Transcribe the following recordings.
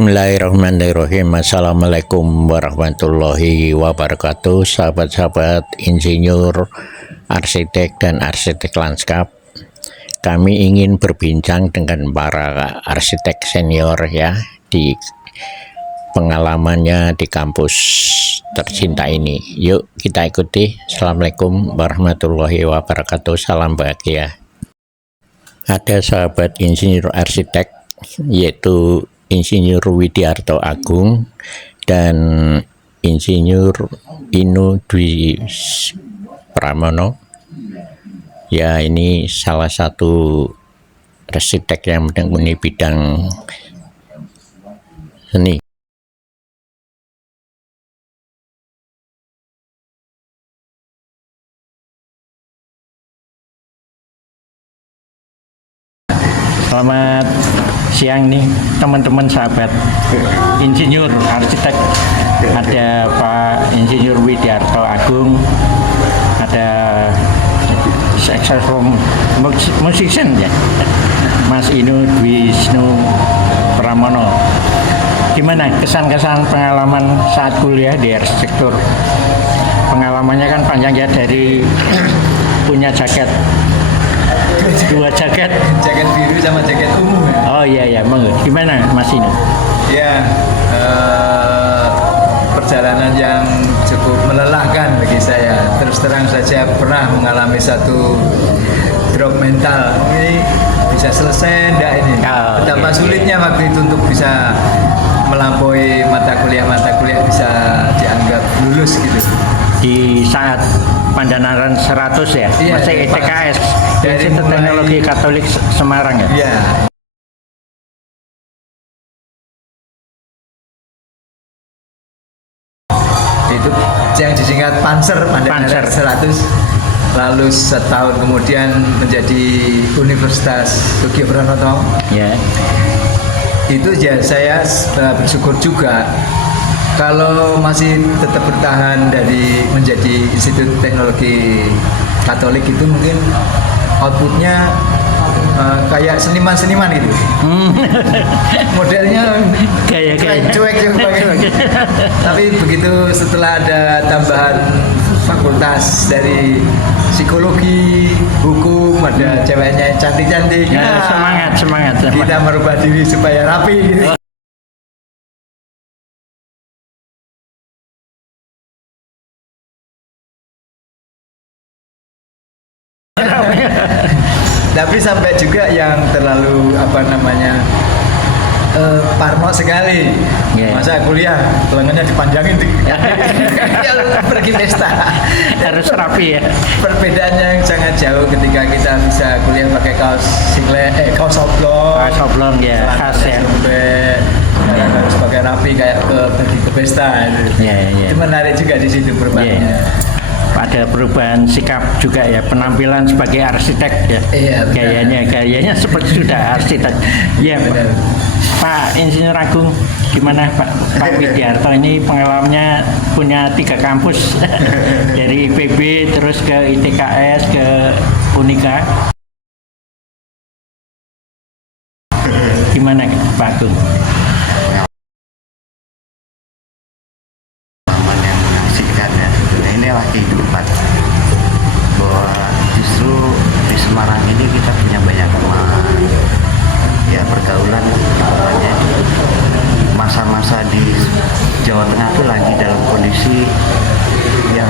Bismillahirrahmanirrahim. Assalamualaikum warahmatullahi wabarakatuh. Sahabat-sahabat insinyur, arsitek dan arsitek lanskap, kami ingin berbincang dengan para arsitek senior ya di pengalamannya di kampus tercinta ini. Yuk kita ikuti. Assalamualaikum warahmatullahi wabarakatuh. Salam bahagia. Ada sahabat insinyur arsitek yaitu Insinyur Widiarto Agung dan Insinyur Inu Dwi Pramono. Ya, ini salah satu arsitek yang menekuni bidang seni. Selamat siang nih teman-teman sahabat insinyur arsitek. Ada Pak Insinyur Widiarto Agung, ada saxophone musician ya, Mas Inu Dwi Pramono. Gimana kesan-kesan pengalaman saat kuliah di arsitektur? Pengalamannya kan panjang ya, dari punya dua jaket biru sama jaket umum ya. Oh iya, gimana Mas Inu? Ya, perjalanan yang cukup melelahkan bagi saya. Terus terang saja pernah mengalami satu drop mental. Ini bisa selesai enggak ini? Betapa sulitnya waktu itu untuk bisa melampaui mata kuliah bisa dianggap lulus gitu. Di saat Pandanaran 100 ya, iya, masih ITKS, Institut Teknologi Katolik Semarang ya? Iya. Itu yang disingkat Panser, Pandanaran 100. Lalu setahun kemudian menjadi Universitas Tugio Pranoto. Ya. Itu ya saya bersyukur juga. Kalau masih tetap bertahan dari menjadi Institut Teknologi Katolik itu mungkin outputnya kayak seniman-seniman gitu. Modelnya kayak cuek. Tapi begitu setelah ada tambahan fakultas dari psikologi, hukum, ada ceweknya yang cantik-cantik. Ya, semangat. Kita merubah diri supaya rapi gitu. Tapi sampai juga yang terlalu parno sekali. Masa kuliah lengannya dipanjangin pergi pesta. Harus rapi ya. Perbedaannya yang sangat jauh ketika kita bisa kuliah pakai kaos singlet, kaos oblong ya, khas ya. Harus pakai rapi kayak pergi ke pesta. Itu menarik juga di situ perubahannya. Ada perubahan sikap juga ya, penampilan sebagai arsitek ya. Iya, gayanya seperti sudah arsitek. Iya, benar. Pak Insinyur Agung, gimana Pak Widiarto ini pengalamannya punya 3 kampus dari IPB terus ke ITKS ke Unika. Gimana Pak Agung? Inilah kehidupan, bahwa justru di Semarang ini kita punya banyak teman ya, pergaulan namanya. Masa-masa di Jawa Tengah itu lagi dalam kondisi yang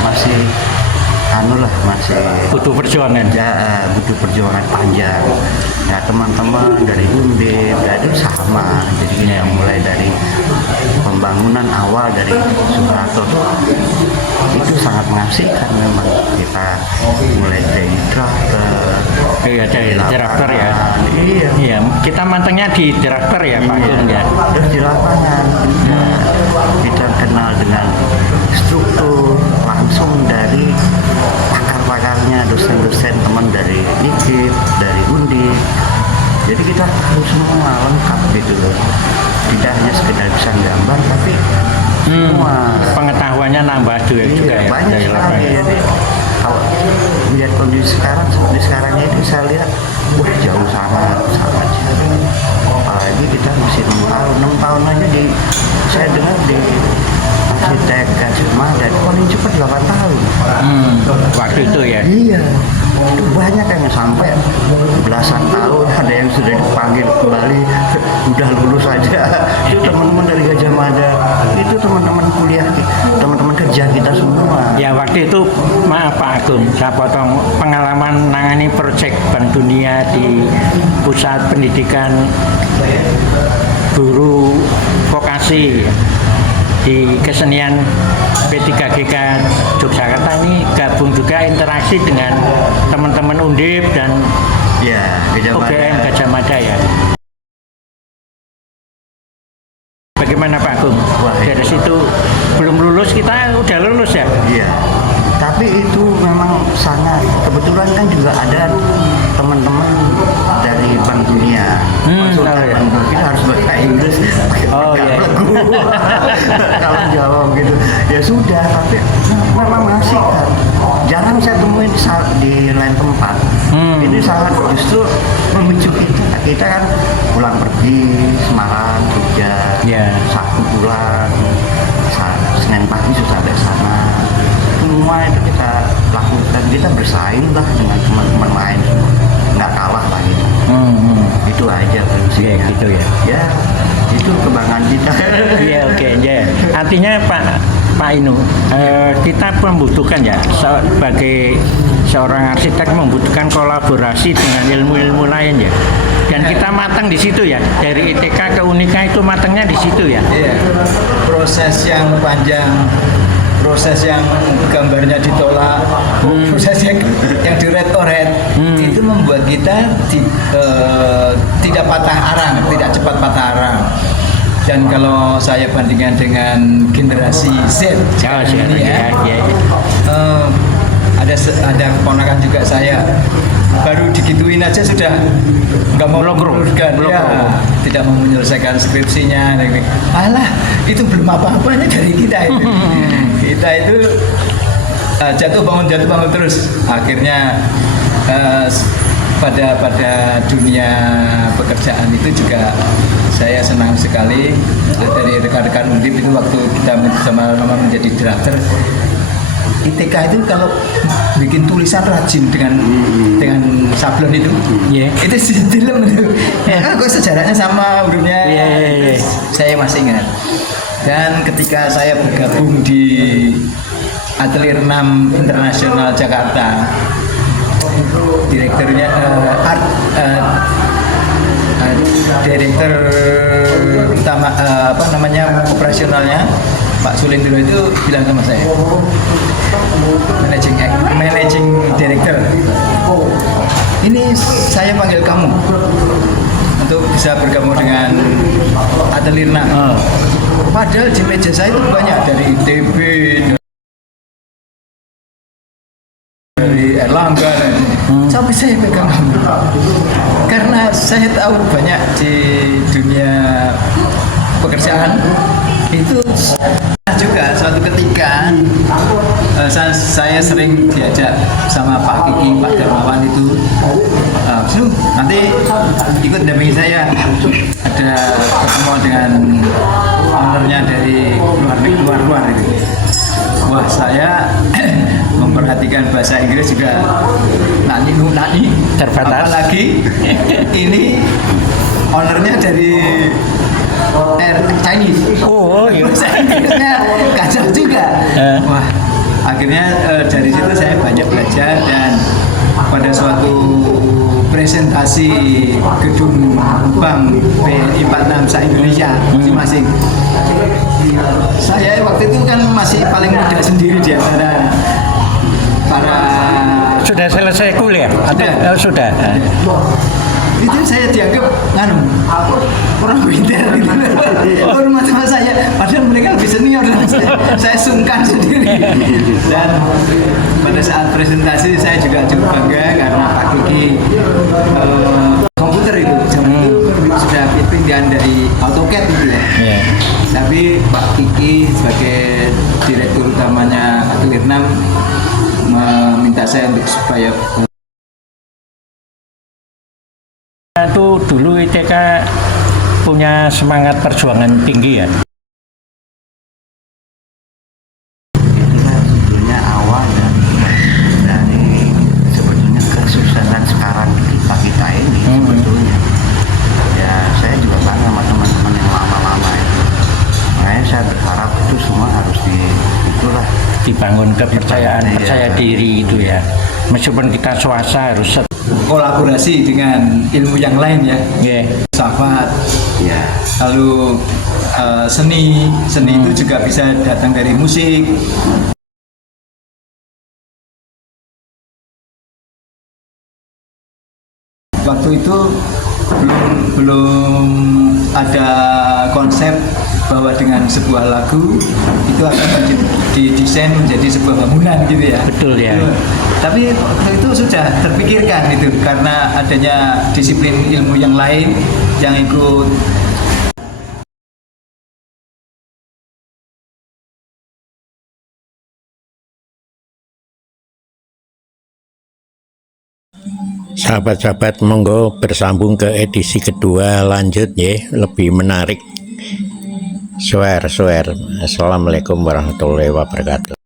masih masih butuh perjuangan ya, butuh perjuangan panjang. Nah, teman-teman dari Undip itu sama, jadi yang mulai dari pembangunan awal dari Soeharto itu sangat mengasihkan. Memang kita mulai dari direktur ya. Iya, kita mantengnya di direktur ya Pak Agung ya. Terus di lapangan kita kenal dengan struktur langsung dari pakar-pakarnya, dosen-dosen, teman dari IKIP, dari Undip. Jadi kita harus semua lengkap gitu loh. Tidak hanya sekedar bisa gambar, tapi semua pengetahuannya nambah juga ya. Banyak sekali. Jadi kalau melihat kondisi sekarang seperti sekarang ini, saya lihat jauh sangat jauh. Apalagi kita masih 6 tahun udah lulus aja. Itu teman-teman dari Gajah Mada, itu teman-teman kuliah, teman-teman kerja kita semua. Ya waktu itu maaf Pak Agung, saya potong, pengalaman nangani proyek Bank Dunia di pusat pendidikan guru vokasi di kesenian P3GK Yogyakarta ini gabung juga interaksi dengan teman-teman Undip dan Ya, Gajah Mada. UGM Gajah Mada ya. Bagaimana Pak Agung? Wah, Dari situ belum lulus, kita udah lulus ya? Iya. Tapi itu memang sangat kebetulan kan juga ada teman-teman dari Bank Dunia. Maksudnya oh, iya. Bank Dunia kita harus bahasa Inggris. Oh, iya. Kalau jawab gitu. Ya sudah, tapi memang masih kan. Jarang saya temuin di lain tempat. Ini sangat justru memicu kita. Kita kan pulang pergi Semarang, Jogja, Sabtu pulang, Senin pagi sudah sampai sana. Semua itu kita lakukan, kita bersaing lah dengan teman-teman lain, nggak kalah lah gitu. Itu aja prinsipnya. Gitu ya. Ya, itu kebanggaan kita. Iya oke. Artinya Pak Inu, kita membutuhkan ya sebagai seorang arsitek membutuhkan kolaborasi dengan ilmu-ilmu lain ya. Dan kita matang di situ ya, dari ITK ke Unika itu matangnya di situ ya. Iya, proses yang panjang, proses yang gambarnya ditolak, proses yang diretoret, itu membuat kita tidak patah arang, tidak cepat patah arang. Dan kalau saya bandingkan dengan generasi Z ini ya, ada keponakan juga saya, baru digituin aja sudah nggak mau meneruskan, tidak mau menyelesaikan skripsinya. Alah, itu belum apa-apanya dari kita itu. Kita itu jatuh bangun terus. Akhirnya pada dunia pekerjaan itu juga saya senang sekali dari rekan-rekan Undip itu waktu kita sama-sama menjadi drafter. ITK itu kalau bikin tulisan rajin dengan sablon itu, itu film itu. Kok sejarahnya sama hurufnya? Saya masih ingat. Dan ketika saya bergabung di Atelier 6 Internasional Jakarta, direkturnya direktur utama operasionalnya Pak Sulindro itu bilang sama saya, managing director, ini saya panggil kamu untuk bisa bergabung dengan Atelier 6. Padahal di meja saya itu banyak dari ITB, dari Erlangga, sampai saya pegang kamu karena saya tahu banyak di dunia pekerjaan itu. Juga suatu ketika saya sering diajak sama Pak Kiki, Pak Darmawan itu, nanti ikut dampingi saya, ada ketemu dengan ownernya dari luar itu. Wah, saya memperhatikan bahasa Inggris juga nani terbatas. Apalagi ini ownernya dari Chinese. Bahasa Inggrisnya kacau juga. Wah, akhirnya dari situ saya banyak belajar, dan pada suatu presentasi gedung Bank BNI 46 se-Indonesia masing-masing, saya waktu itu kan masih paling muda sendiri di antara para. Sudah selesai kuliah? Sudah. Itu saya dianggap kurang pintar gitu. Hormat sama saya, padahal mereka lebih senior dan saya sungkan sendiri. Dan pada saat presentasi saya juga cukup bangga karena Pak Kiki komputer itu zaman itu sudah pindahan dari AutoCAD gitu ya. Tapi Pak Kiki sebagai direktur utamanya Atelier 6 meminta saya untuk supaya itu dulu ITK punya semangat perjuangan tinggi ya. Itulah sebetulnya awal dari sebetulnya kesuksesan sekarang kita ini sebetulnya. Ya saya juga bangga sama dibangun kepercayaan, percaya diri itu ya. Meskipun kita swasta harus kolaborasi dengan ilmu yang lain ya. Filsafat, lalu seni itu juga bisa datang dari musik. Waktu itu belum ada konsep bahwa dengan sebuah lagu itu akan didesain menjadi sebuah bangunan gitu ya. Betul ya. Tapi waktu itu sudah terpikirkan itu karena adanya disiplin ilmu yang lain yang ikut. Sahabat-sahabat, monggo bersambung ke edisi kedua, lanjut ya, lebih menarik. Swear. Assalamualaikum warahmatullahi wabarakatuh.